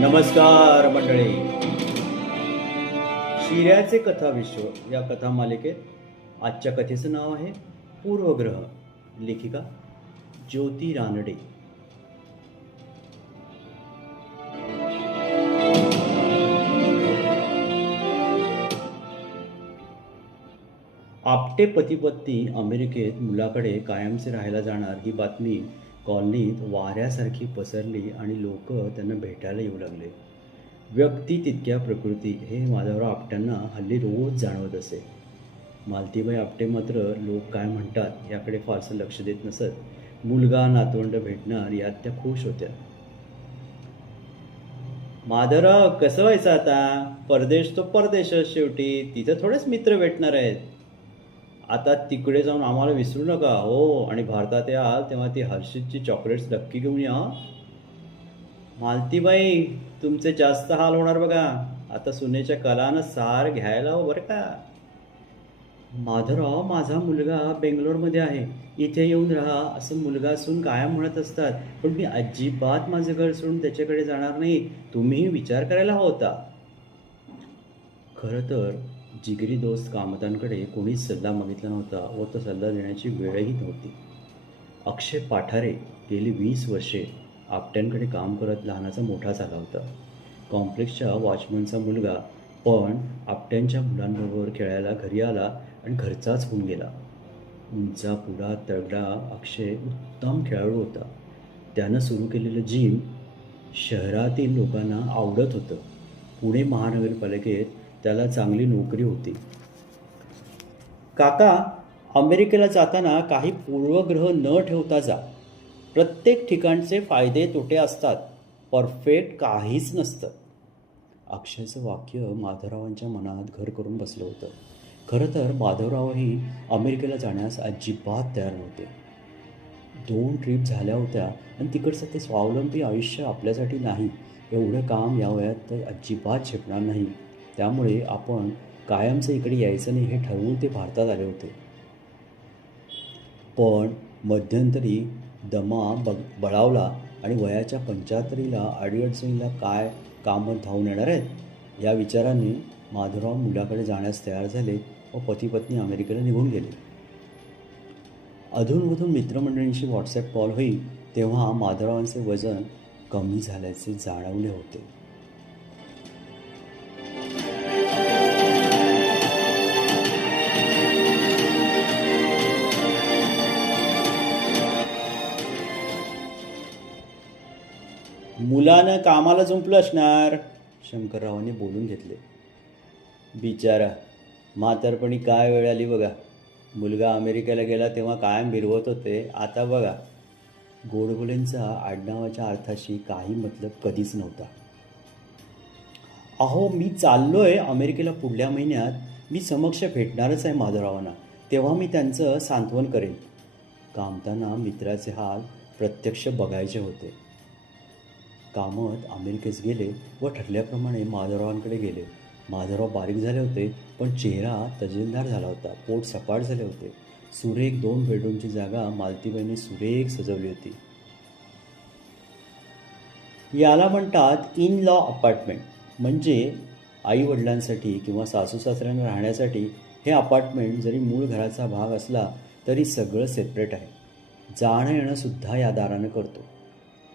नमस्कार मंडळी. शिऱ्याचे कथाविश्व या कथामालिकेत आजच्या कथेचं नाव आहे पूर्वग्रह. लेखिका ज्योती रानडे. आपटे पती-पत्नी अमेरिकेत मुलाकडे कायमचे राहायला जाणार ही बातमी कॉलनीत वाऱ्यासारखी पसरली आणि लोक त्यांना भेटायला येऊ लागले. व्यक्ती तितक्या प्रकृती हे माधवराव आपट्यांना हल्ली रोज जाणवत असे. मालतीबाई आपटे मात्र लोक काय म्हणतात याकडे फारसं लक्ष देत नसत. मुलगा नातवंड भेटणार यात त्या खुश होत्या. माधवराव कसं व्हायचं आता? परदेश तो परदेशच शेवटी. तिथं थोडेच मित्र भेटणार आहेत. आता तिकडे जाऊन आम्हाला विसरू नका हो. आणि भारतात याल तेव्हा ती हर्षीजची चॉकलेट्स नक्की घेऊन या. मालतीबाई तुमचे जास्त हाल होणार बघा. आता सुनेच्या कलानं सार घ्यायला हो बरं का. माधवराव माझा मुलगा बेंगलोरमध्ये आहे. इथे येऊन राहा असं मुलगा असून कायम म्हणत असतात. पण मी अजिबात माझं घर सोडून त्याच्याकडे जाणार नाही. तुम्हीही विचार करायला हवा होता. खरं तर जिगरी दोस्त कामतांकडे कोणीच सल्ला मागितला नव्हता व तो सल्ला देण्याची वेळही नव्हती. अक्षय पाठारे गेली 20 वर्षे आपट्यांकडे काम करत लहानाचा मोठा झाला होता. कॉम्प्लेक्सच्या वॉचमनचा मुलगा, पण आपट्यांच्या मुलांबरोबर खेळायला घरी आला आणि घरचाच होऊन गेला. उंचा पुढा तगडा अक्षय उत्तम खेळाडू होता. त्यानं सुरू केलेलं जिम शहरातील लोकांना आवडत होतं. पुणे महानगरपालिकेत त्याला चांगली नोकरी होती. काका, अमेरिकेला जाताना काही पूर्वग्रह न ठेवता जा. प्रत्येक ठिकाणचे फायदे तोटे असतात. परफेक्ट काहीच नसतं. अक्षयचं वाक्य माधवरावांच्या मनात घर करून बसलं होतं. खरं तर माधवरावही अमेरिकेला जाण्यास अजिबात तयार नव्हते. 2 ट्रिप झाल्या होत्या आणि तिकडचं ते स्वावलंबी आयुष्य आपल्यासाठी नाही. एवढं काम या वयात तर अजिबात झेपणार नाही. त्यामुळे आपण कायमचं इकडे यायचं नाही हे ठरवून ते भारतात आले होते. पण मध्यंतरी दमा बळावला आणि वयाच्या 75ला अडीअडचणीला काय कामं धावून येणार आहेत या विचाराने माधवराव मुलाकडे जाण्यास तयार झाले व पती-पत्नी अमेरिकेला निघून गेले. अधूनमधून मित्रमंडळींशी व्हॉट्सॲप कॉल होई तेव्हा माधवरावांचे वजन कमी झाल्याचे जाणवले होते. मुलानं कामाला जुंपलं असणार, शंकररावांनी बोलून घेतले. बिचारा, म्हातारपणी काय वेळ आली बघा. मुलगा अमेरिकेला गेला तेव्हा कायम बिरवत होते. आता बघा. गोडबोलेंचा आडनावाच्या अर्थाशी काही मतलब कधीच नव्हता. अहो, मी चाललोय अमेरिकेला पुढल्या महिन्यात. मी समक्ष भेटणारच आहे माधवरावांना. तेव्हा मी त्यांचं सांत्वन करेन. कामतांना मित्राचे हाल प्रत्यक्ष बघायचे होते. कामत अमेरिकेस गेले व ठरल्याप्रमाणे माधवरावांकडे गेले. माधवराव बारीक झाले होते, पण चेहरा तजेलदार झाला होता. पोट सपाट झाले होते. सुरेख 2 बेडरूमची जागा मालतीबाईंनी सुरेख सजवली होती. याला म्हणतात इन लॉ अपार्टमेंट. म्हणजे आई-वडिलांसाठी किंवा सासू-सासऱ्यांना राहण्यासाठी हे अपार्टमेंट जरी मूळ घराचा भाग असला तरी सगळं सेपरेट आहे. जाणं येणंसुद्धा या दारानं करतो.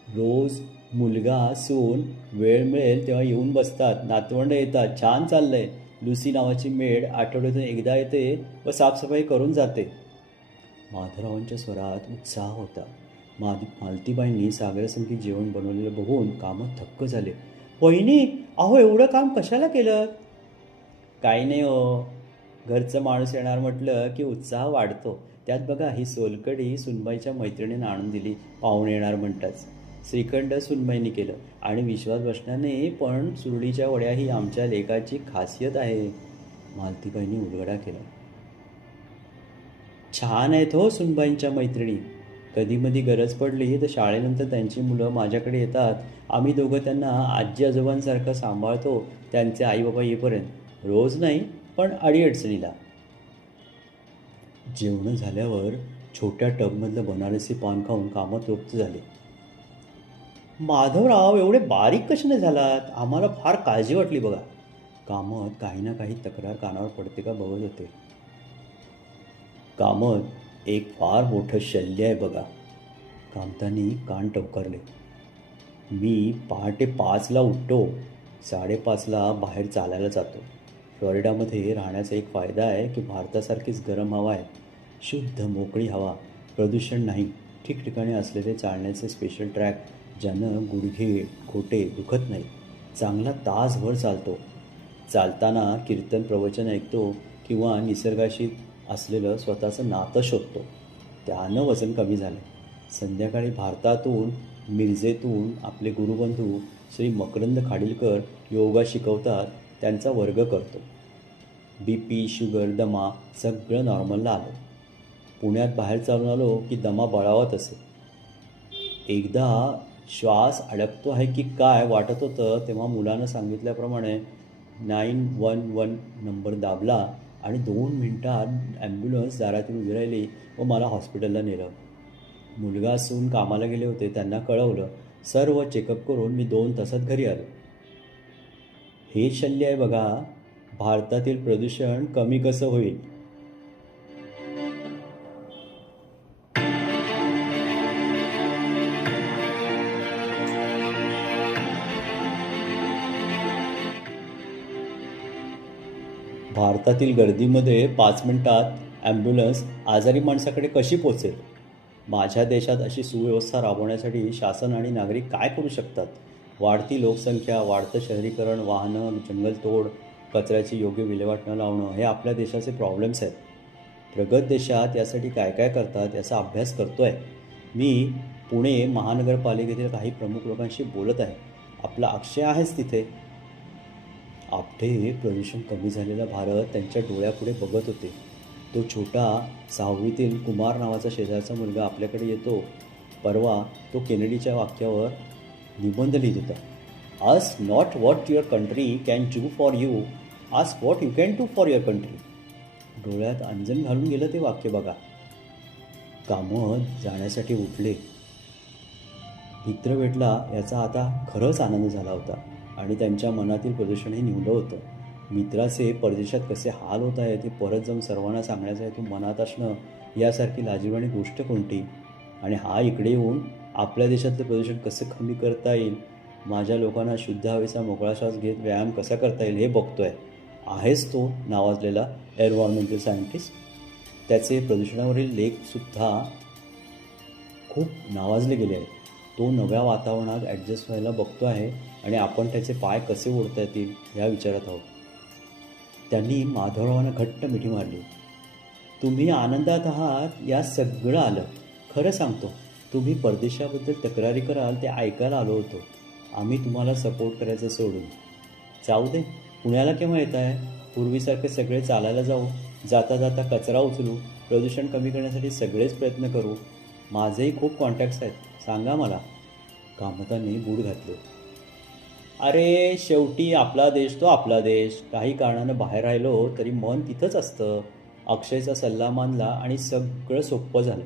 रोज मुलगा सून वेळ मिळेल तेव्हा येऊन बसतात. नातवंड येतात. छान चाललंय. लुसी नावाची मेड आठवड्यातून एकदा येते व साफसफाई करून जाते. माधवरावांच्या स्वरात उत्साह होता. मालतीबाईंनी सागरसंगीत जेवण बनवलेलं बघून कामत थक्क झाले. वहिनी, अहो एवढं काम कशाला केलं? काही नाही हो. घरचं माणूस येणार म्हटलं की उत्साह वाढतो. त्यात बघा, ही सोलकढी सुनबाईच्या मैत्रिणीनं आणून दिली. पाहुणे येणार म्हणताच. श्रीखंड सुनबाईंनी केलं आणि विश्वास बसणार नाही, पण सुरडीच्या वड्या ही आमच्या लेकाची खासियत आहे. मालतीबाईंनी उलगडा केला. छान आहेत हो सुनबाईंच्या मैत्रिणी. कधीमधी गरज पडली तर शाळेनंतर त्यांची मुलं माझ्याकडे येतात. आम्ही दोघं त्यांना आजी आजोबांसारखं सांभाळतो त्यांचे आईबाबा येईपर्यंत. रोज नाही, पण अडीअडचणीला. जेवणं झाल्यावर छोट्या टबमधलं बनारसी पान खाऊन कामत तृप्त झाले. माधवराव एवढे बारीक कशाने झालात? आम्हाला फार काळजी वाटली बघा. कामत काही ना काही तक्रार कानावर पडते का बघत होते. कामत एक फार मोठं शल्य आहे बघा. कामतांनी कान टवकारले. मी पहाटे 5ला उठतो, 5:30ला बाहेर चालायला जातो. फ्लॉरिडामध्ये राहण्याचा एक फायदा आहे की भारतासारखीच गरम हवा आहे. शुद्ध मोकळी हवा, प्रदूषण नाही, ठिकठिकाणी असलेले चालण्याचे स्पेशल ट्रॅक ज्यानं गुडघे घोटे दुखत नाही. चांगला तासभर चालतो. चालताना कीर्तन प्रवचन ऐकतो किंवा निसर्गाशी असलेलं स्वतःचं नातं शोधतो. त्यानं वजन कमी झालं. संध्याकाळी भारतातून मिरजेतून आपले गुरुबंधू श्री मकरंद खाडीलकर योगा शिकवतात, त्यांचा वर्ग करतो. BP, शुगर, दमा सगळं नॉर्मलला आलं. पुण्यात बाहेर चालून आलो की दमा बळावत असे. एकदा श्वास अडकतो आहे की काय वाटत होतं तेव्हा मुलानं सांगितल्याप्रमाणे 911 नंबर दाबला आणि 2 मिनिटात ॲम्ब्युलन्स दारातून उभी राहिली व मला हॉस्पिटलला नेलं. मुलगा असून कामाला गेले होते, त्यांना कळवलं. सर्व चेकअप करून मी 2 तासात घरी आलो. हे शल्य आहे बघा. भारतातील प्रदूषण कमी कसं होईल? भारतातील गर्दीमध्ये 5 मिनिटात ॲम्ब्युलन्स आजारी माणसाकडे कशी पोचेल? माझ्या देशात अशी सुव्यवस्था राबवण्यासाठी शासन आणि नागरिक काय करू शकतात? वाढती लोकसंख्या, वाढतं शहरीकरण, वाहनं, जंगलतोड, कचऱ्याची योग्य विल्हेवाट न लावणं हे आपल्या देशाचे प्रॉब्लेम्स आहेत. प्रगत देशात यासाठी काय काय करतात याचा अभ्यास करतो आहे. मी पुणे महानगरपालिकेतील काही प्रमुख लोकांशी बोलत आहे. आपला अक्षय आहेच तिथे. आपटे प्रदूषण कमी झालेला भारत त्यांच्या डोळ्यापुढे बघत होते. तो छोटा 6वीतील कुमार नावाचा शेजारचा मुलगा आपल्याकडे येतो. परवा तो केनेडीच्या वाक्यावर निबंध लिहित होता. Ask not what your country can do for you, ask what you can do for your country. डोळ्यात अंजन घालून गेलं ते वाक्य बघा. कामत जाण्यासाठी उठले. मित्र भेटला याचा आता खरंच आनंद झाला होता आणि त्यांच्या मनातील प्रदूषणही निवडलं होतं. मित्राचे परदेशात कसे हाल होत आहे ते परत जाऊन सर्वांना सांगण्याचा हेतू मनात असणं यासारखी लाजिरवाणी गोष्ट कोणती? आणि हा इकडे येऊन आपल्या देशातलं प्रदूषण कसं कमी करता येईल, माझ्या लोकांना शुद्ध हवेचा मोकळा श्वास घेत व्यायाम कसा करता येईल हे बघतोय. आहेच तो नावाजलेला एन्व्हायरमेंटल सायंटिस्ट. त्याचे प्रदूषणावरील लेखसुद्धा खूप नावाजले गेले आहेत. तो नव्या वातावरणात ॲडजस्ट व्हायला बघतो आहे आणि आपण त्याचे पाय कसे ओढता येतील ह्या विचारात आहोत. त्यांनी माधवरावांना घट्ट मिठी मारली. तुम्ही आनंदात आहात या सगळं आलं. खरं सांगतो, तुम्ही परदेशाबद्दल तक्रारी कराल ते ऐकायला आलो होतो. आम्ही तुम्हाला सपोर्ट करायचं सोडून. जाऊ दे, पुण्याला केव्हा येत आहे? पूर्वीसारखे सगळे चालायला जाऊ, जाता जाता कचरा उचलू, प्रदूषण कमी करण्यासाठी सगळेच प्रयत्न करू. माझेही खूप कॉन्टॅक्ट्स आहेत, सांगा मला. कामतांनी बूट घातले. अरे शेवटी आपला देश तो आपला देश. काही कारणानं बाहेर राहिलो तरी मन तिथंच असतं. अक्षयचा सल्ला मानला आणि सगळं सोपं झालं.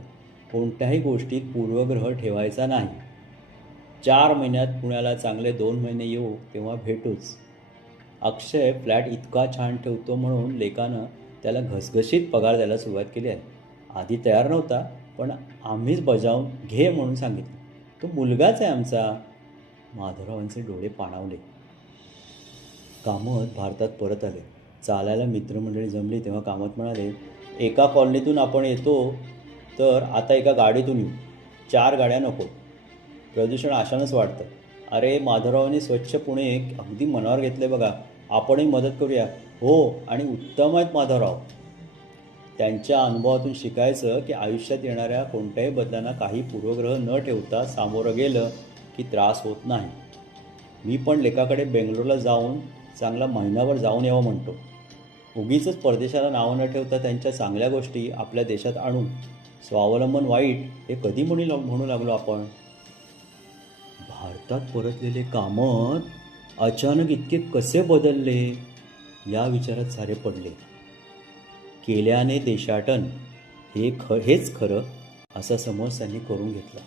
कोणत्याही गोष्टीत पूर्वग्रह ठेवायचा नाही. 4 महिन्यात पुण्याला चांगले 2 महिने येऊ तेव्हा भेटूच. अक्षय फ्लॅट इतका छान ठेवतो म्हणून लेकानं त्याला घसघशीत पगार द्यायला सुरुवात केली आहे. आधी तयार नव्हता, पण आम्हीच बजावून घे म्हणून सांगितलं. तो मुलगाच आहे आमचा. माधवरावांचे डोळे पाणावले. कामत भारतात परत आले. चालायला मित्रमंडळी जमली तेव्हा कामत म्हणाले, एका कॉलनीतून आपण येतो तर आता एका गाडीतून येऊ. 4 गाड्या नको. प्रदूषण अशानंच वाढतं. अरे माधवरावांनी स्वच्छ पुणे अगदी मनावर घेतले बघा. आपणही मदत करूया. हो, आणि उत्तम आहेत माधवराव. त्यांच्या अनुभवातून शिकायचं की आयुष्यात येणाऱ्या कोणत्याही बदलांना काही पूर्वग्रह न ठेवता सामोरं गेलं की त्रास होत नाही. मी पण लेकाकडे बेंगलोरला जाऊन चांगला महिनाभर जाऊन यावं म्हणतो. उगीचच परदेशाला नावं न ठेवता त्यांच्या चांगल्या गोष्टी आपल्या देशात आणून स्वावलंबन वाईट हे कधी म्हणू लागलो आपण? भारतात परतलेले कामत अचानक इतके कसे बदलले या विचारात सारे पडले. केल्याने देशाटन हेच खरं असा समज त्यांनी करून घेतला.